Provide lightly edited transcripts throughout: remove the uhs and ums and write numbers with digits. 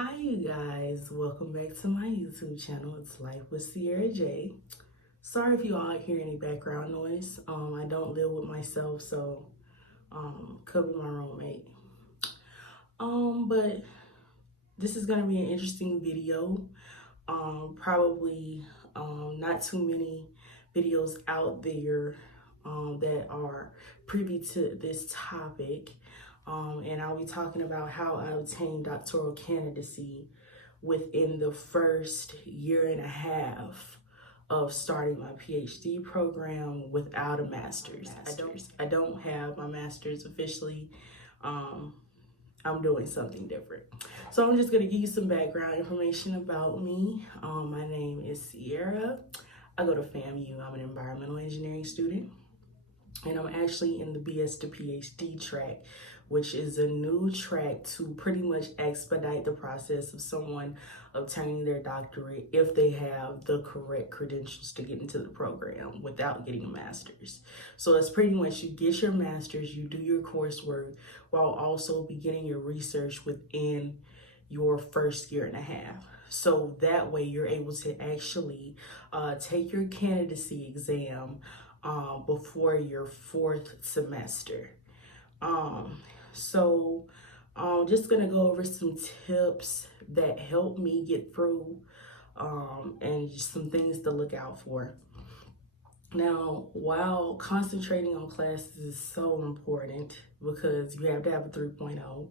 Hi you guys, welcome back to my YouTube channel. It's Life with Sierra J. Sorry if you all hear any background noise. I don't live with myself, so could be my roommate. But this is gonna be an interesting video. Probably not too many videos out there that are privy to this topic. And I'll be talking about how I obtained doctoral candidacy within the first year and a half of starting my PhD program without a master's. I don't have my master's officially. I'm doing something different. So I'm just gonna give you some background information about me. My name is Sierra. I go to FAMU. I'm an environmental engineering student. And I'm actually in the BS to PhD track, which is a new track to pretty much expedite the process of someone obtaining their doctorate if they have the correct credentials to get into the program without getting a master's. So it's pretty much you get your master's, you do your coursework while also beginning your research within your first year and a half. So that way you're able to actually take your candidacy exam before your fourth semester. Just gonna go over some tips that help me get through and just some things to look out for. Now, while concentrating on classes is so important because you have to have a 3.0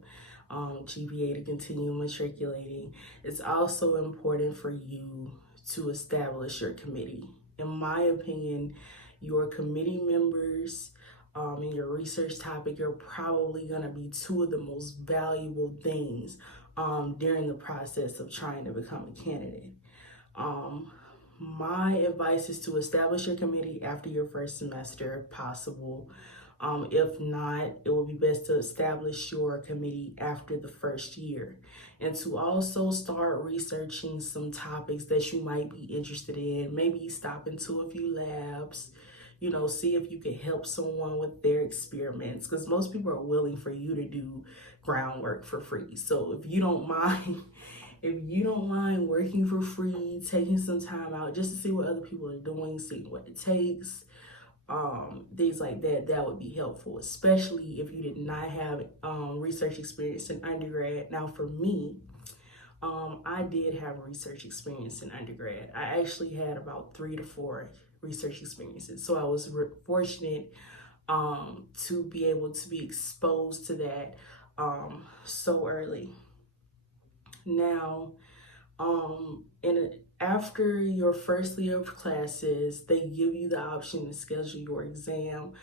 GPA to continue matriculating, it's also important for you to establish your committee. In my opinion, your committee members and your research topic are probably going to be two of the most valuable things during the process of trying to become a candidate. My advice is to establish your committee after your first semester if possible. If not, it would be best to establish your committee after the first year, and to also start researching some topics that you might be interested in. Maybe stop into a few labs, see if you can help someone with their experiments, because most people are willing for you to do groundwork for free. So if you don't mind, working for free, taking some time out just to see what other people are doing, seeing what it takes, things like that, that would be helpful, especially if you did not have research experience in undergrad. Now for me, I did have research experience in undergrad. I actually had about 3 to 4 research experiences. So I was fortunate to be able to be exposed to that so early. Now, after your first year of classes, they give you the option to schedule your exam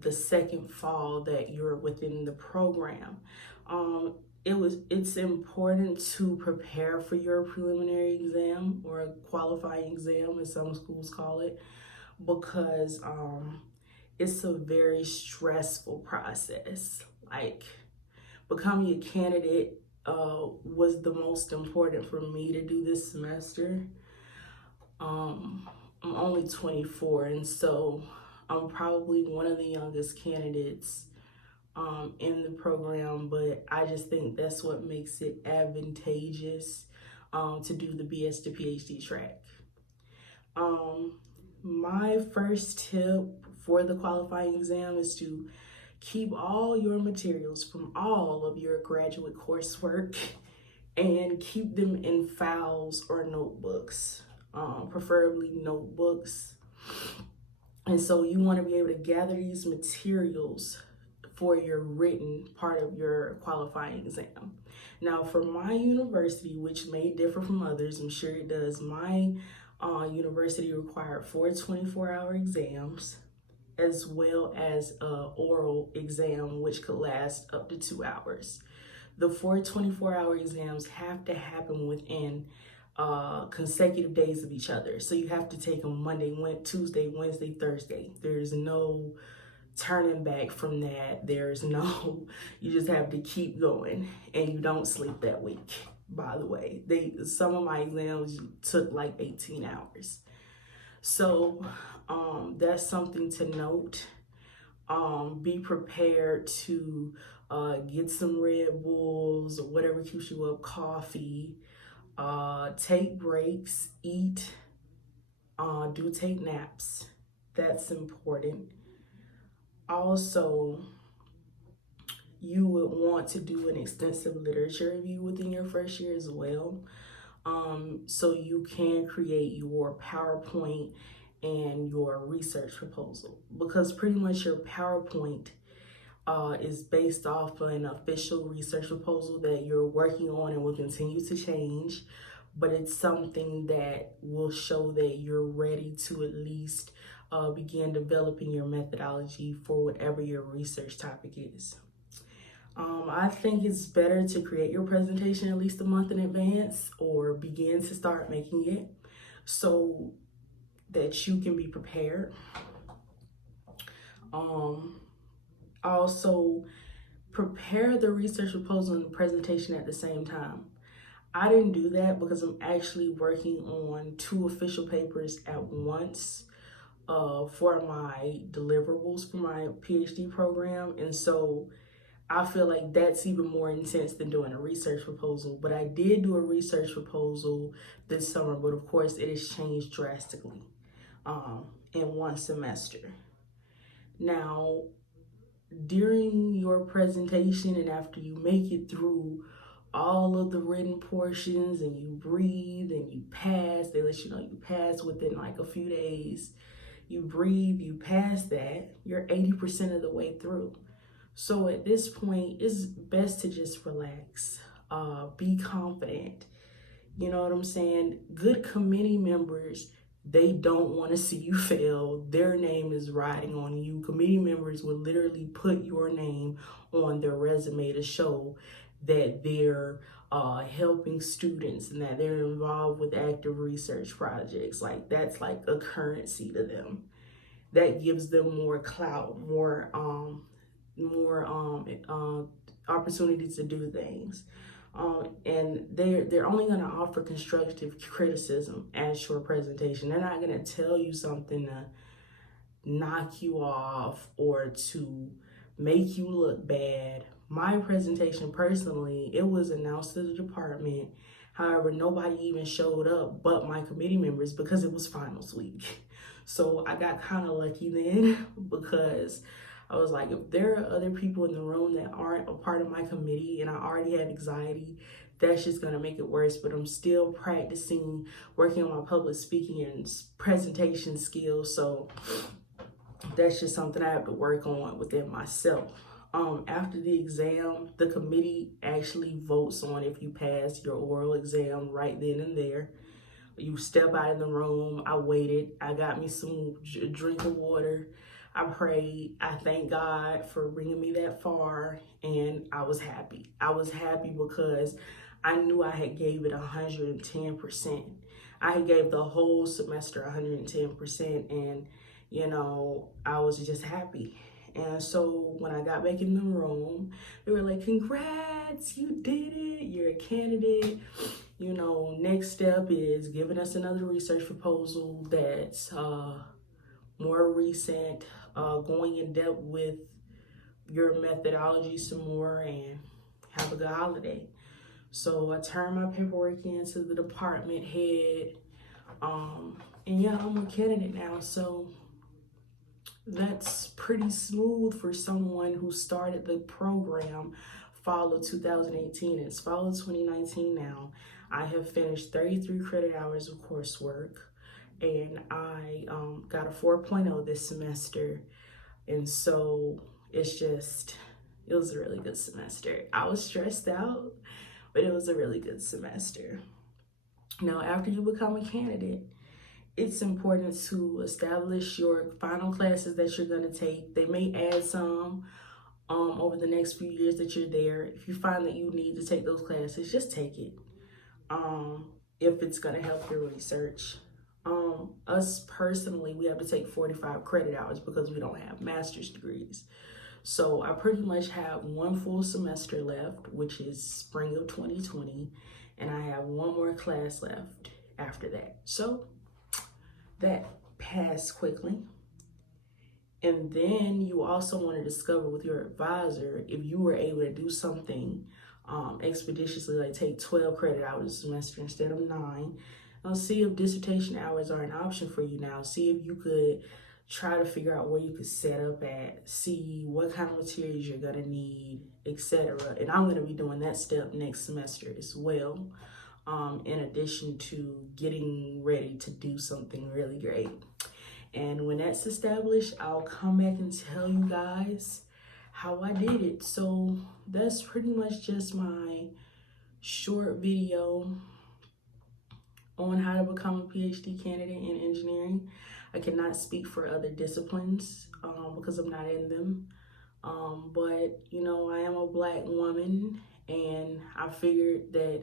the second fall that you're within the program. It's important to prepare for your preliminary exam, or a qualifying exam as some schools call it, because it's a very stressful process. Like, becoming a candidate was the most important for me to do this semester. I'm only 24, and so I'm probably one of the youngest candidates in the program, but I just think that's what makes it advantageous to do the BS to PhD track. My first tip for the qualifying exam is to keep all your materials from all of your graduate coursework and keep them in files or notebooks, preferably notebooks. And so you want to be able to gather these materials for your written part of your qualifying exam. Now, for my university, which may differ from others, I'm sure it does, my university required 4 24-hour exams, as well as an oral exam, which could last up to 2 hours. The 4 24-hour exams have to happen within consecutive days of each other. So you have to take them Monday, Tuesday, Wednesday, Thursday. There's no turning back from that. You just have to keep going, and you don't sleep that week. By the way, some of my exams took like 18 hours. So that's something to note. Be prepared to Get some Red Bulls or whatever keeps you up, coffee, take breaks, eat, do take naps. That's important. Also, you would want to do an extensive literature review within your first year as well. So you can create your PowerPoint and your research proposal, because pretty much your PowerPoint is based off of an official research proposal that you're working on and will continue to change, but it's something that will show that you're ready to at least begin developing your methodology for whatever your research topic is. I think it's better to create your presentation at least a month in advance, or begin to start making it so that you can be prepared. Also, prepare the research proposal and the presentation at the same time. I didn't do that because I'm actually working on 2 official papers at once for my deliverables for my PhD program. And so I feel like that's even more intense than doing a research proposal. But I did do a research proposal this summer, but of course it has changed drastically in one semester. Now, during your presentation and after you make it through all of the written portions and you breathe and you pass, they let you know you pass within like a few days. You breathe, you pass that, you're 80% of the way through. So at this point, it's best to just relax, be confident. You know what I'm saying? Good committee members, they don't want to see you fail. Their name is riding on you. Committee members will literally put your name on their resume to show that they're helping students and that they're involved with active research projects. Like, that's like a currency to them. That gives them more clout, more opportunities to do things. And they're only going to offer constructive criticism as your presentation. They're not going to tell you something to knock you off or to make you look bad. My presentation, personally, it was announced to the department. However, nobody even showed up but my committee members because it was finals week. So I got kind of lucky then, because I was like, if there are other people in the room that aren't a part of my committee and I already have anxiety, that's just gonna make it worse. But I'm still practicing, working on my public speaking and presentation skills. So that's just something I have to work on within myself. After the exam, the committee actually votes on if you pass your oral exam right then and there. You step out of the room. I waited. I got me some drink of water. I prayed. I thank God for bringing me that far, and I was happy. I was happy because I knew I had gave it 110%. I had gave the whole semester 110%, and you know, I was just happy. And so when I got back in the room, they were like, congrats, you did it, you're a candidate. You know, next step is giving us another research proposal that's more recent, going in depth with your methodology some more, and have a good holiday. So I turned my paperwork in to the department head, and yeah, I'm a candidate now. So that's pretty smooth for someone who started the program fall of 2018. It's fall of 2019 now. I have finished 33 credit hours of coursework, and I got a 4.0 this semester. And so it was a really good semester. I was stressed out, but it was a really good semester. Now, after you become a candidate, it's important to establish your final classes that you're going to take. They may add some over the next few years that you're there. If you find that you need to take those classes, just take it. If it's going to help your research. Us personally, we have to take 45 credit hours because we don't have master's degrees. So I pretty much have one full semester left, which is spring of 2020, and I have one more class left after that. So that passed quickly. And then you also want to discover with your advisor if you were able to do something expeditiously, like take 12 credit hours a semester instead of 9. See if dissertation hours are an option for you now. See if you could try to figure out where you could set up at, see what kind of materials you're going to need, etc. And I'm going to be doing that step next semester as well, in addition to getting ready to do something really great. And when that's established, I'll come back and tell you guys how I did it. So that's pretty much just my short video on how to become a PhD candidate in engineering. I cannot speak for other disciplines because I'm not in them. But, you know, I am a Black woman, and I figured that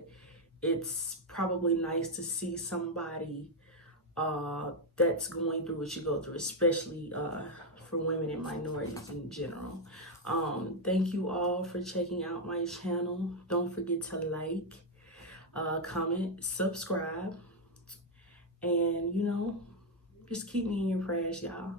it's probably nice to see somebody that's going through what you go through, especially for women and minorities in general. Thank you all for checking out my channel. Don't forget to like, comment, subscribe, and, you know, just keep me in your prayers, y'all.